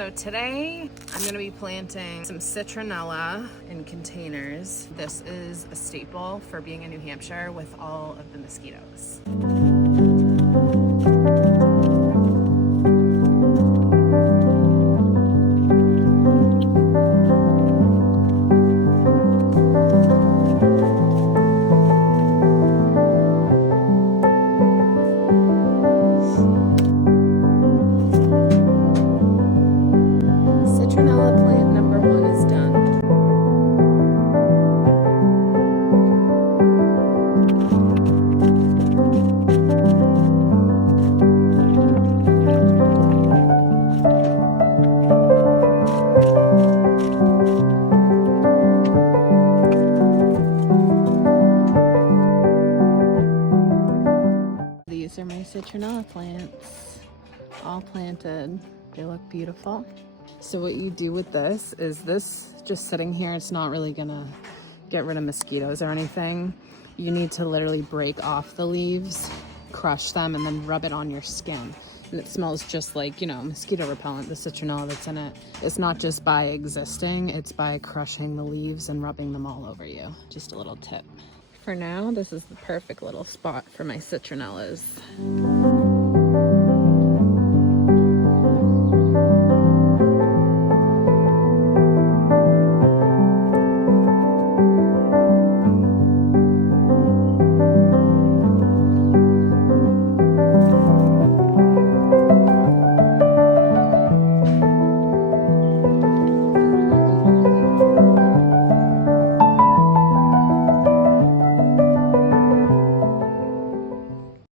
So today I'm gonna be planting some citronella in containers. This is a staple for being in New Hampshire with all of the mosquitoes. Citronella plant number 1 is done. These are my citronella plants, all planted. They look beautiful. So what you do with this is this just sitting here, it's not really gonna get rid of mosquitoes or anything. You need to literally break off the leaves, crush them, and then rub it on your skin. And it smells just like, you know, mosquito repellent, the citronella that's in it. It's not just by existing, it's by crushing the leaves and rubbing them all over you. Just a little tip. For now, this is the perfect little spot for my citronellas.